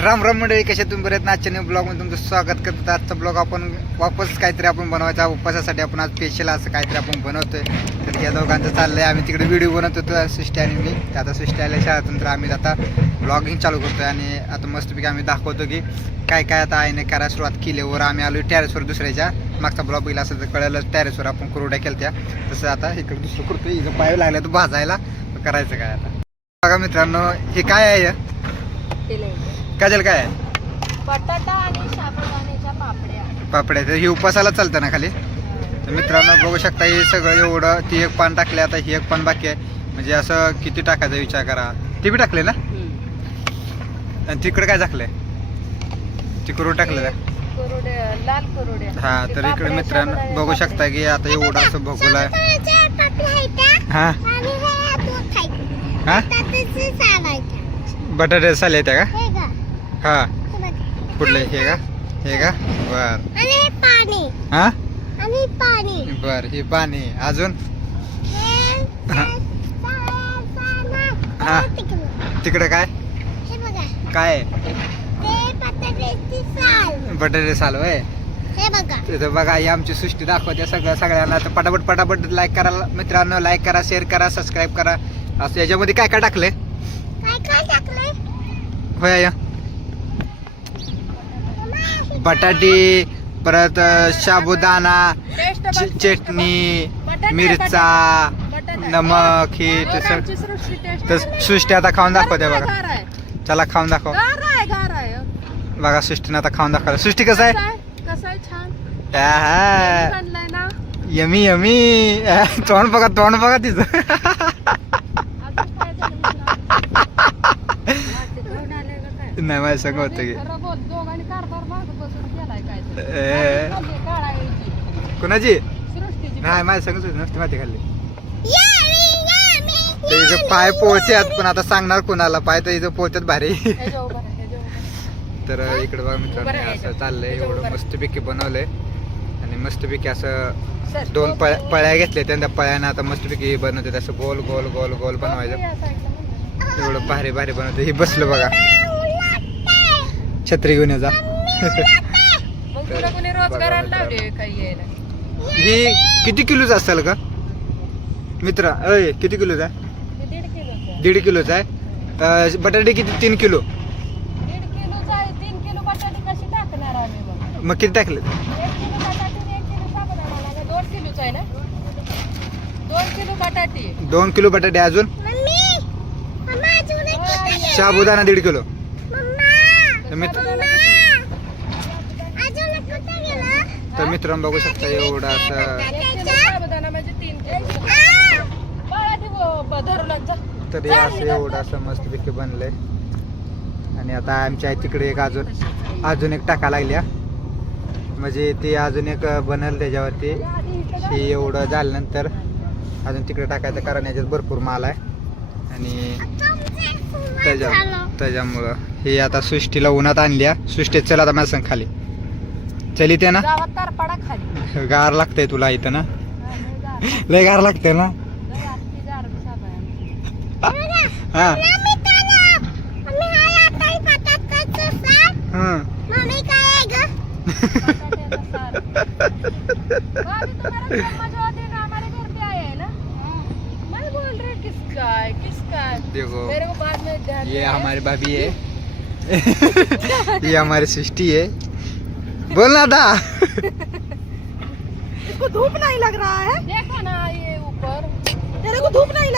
राम राम मंडळी, कशा तुम्ही बरेच ना. आजच्या ब्लॉग मध्ये तुमचं स्वागत करतो. आजचा ब्लॉग आपण वापस काहीतरी आपण बनवायचा, उपवासासाठी आपण आज स्पेशल असं काहीतरी आपण बनवतोय. तर या दोघांचं चाललंय, आम्ही तिकडे व्हिडिओ बनवत होतो सृष्टी आणि मी. आता सृष्टी आल्या शाळेतून, तर आम्ही आता ब्लॉगिंग चालू करतोय आणि आता मस्तपैकी आम्ही दाखवतो की काय काय आता आईने करायला सुरुवात केल्यावर आम्ही आलो टेरेसवर. दुसऱ्याच्या मागचा ब्लॉग बघितला असेल तर कळलं, टेरेसवर आपण कुरड्या केलत्या. तसं आता इकडे दुसरं करतोय. इथं पाय लागल्या तर भाजायला करायचं काय आता. बघा मित्रांनो, हे काय आहे, काजल काय आहे? बटाटा आणि साबुदाण्याच्या पापड्या. तर ही उपासाला चालतं ना खाली. तर मित्रांनो बघू शकता, हे सगळं एवढं. ती एक पान टाकले, आता ही एक पान बाकी आहे. म्हणजे असं किती टाकायचा विचार करा. ते बी टाकले ना. आणि तिकडे काय टाकलंय? तिकडून टाकलेलं लाल कुरड्या. हा. तर इकडे मित्रांनो बघू शकता की आता एवढं असं भगुल आहे. हा हा, बटाटे साले येते का? हा. कुठले? हे का? हे का? बर. हा बर. हे पाणी अजून. हा. तिकडे काय काय? बटाटे साल होय. तिथं बघा, ही आमची सृष्टी दाखवते सगळ्यांना. तर पटापट पटापट लाईक करा मित्रांनो, लाईक करा, शेअर करा, सबस्क्राईब करा. असं याच्यामध्ये काय काय टाकले होय? बटाटे, परत साबुदाणा, चटणी, मिरचा, नमक, हे तर सृष्टी आता खाऊन दाखवते बघा. चला खाऊन दाखव. बघा सृष्टीने आता खाऊन दाखवलं. सृष्टी कसं आहे? Yummy yummy. तोंड बघा तिचं. नाही माझ्या संग होतं की कुणाची नाही, माझ्या संगच होती. नसती माती खाल्ली. इथं पाय पोहच्यात, पण आता सांगणार कोणाला? पाय तर इथं पोहच्यात भारी. तर इकडे बघा मित्रांनो, असं चाललंय. एवढं मस्तपैकी बनवलंय आणि मस्तपैकी असं 2 पळ्या घेतल्या. त्या पळ्यानं आता मस्तपैकी बनवते. असं गोल गोल गोल गोल बनवायचं. एवढं भारी भारी बनवते. हे बसलं बघा, छत्री घेऊन जा. ही किती किलोच असेल का मित्रा? अय किती किलोच आहे? 1.5 किलोच आहे. बटाटे किती? 3 किलो. मग किती टाकले? 2 किलो बटाटे. अजून साबुदाणा 1.5 किलो. तर मित्रांनो बघू शकता, एवढं असं. तर हे असं एवढं असं मस्तपैकी बनलंय. आणि आता आमच्या तिकडे एक अजून एक टाका लागल्या, म्हणजे ते अजून एक बनल त्याच्यावरती. हे एवढं झाल्यानंतर अजून तिकडे टाकायचं, कारण याच्यात भरपूर माल आहे. आणि त्याच्यामुळं हे आता सृष्टीला उन्हात आणल्या. सृष्टी चल आता माझ्या संग खाली चली. ते ना गार लागतंय तुला इथं ना, लय गार लागतंय ना. हा देखो, ये हमारी भाभी है. ये हमारी सृष्टि है. बोल ना था. इसको धूप नहीं लग रहा है? देखो ना ये ऊपर, तेरे को धूप नहीं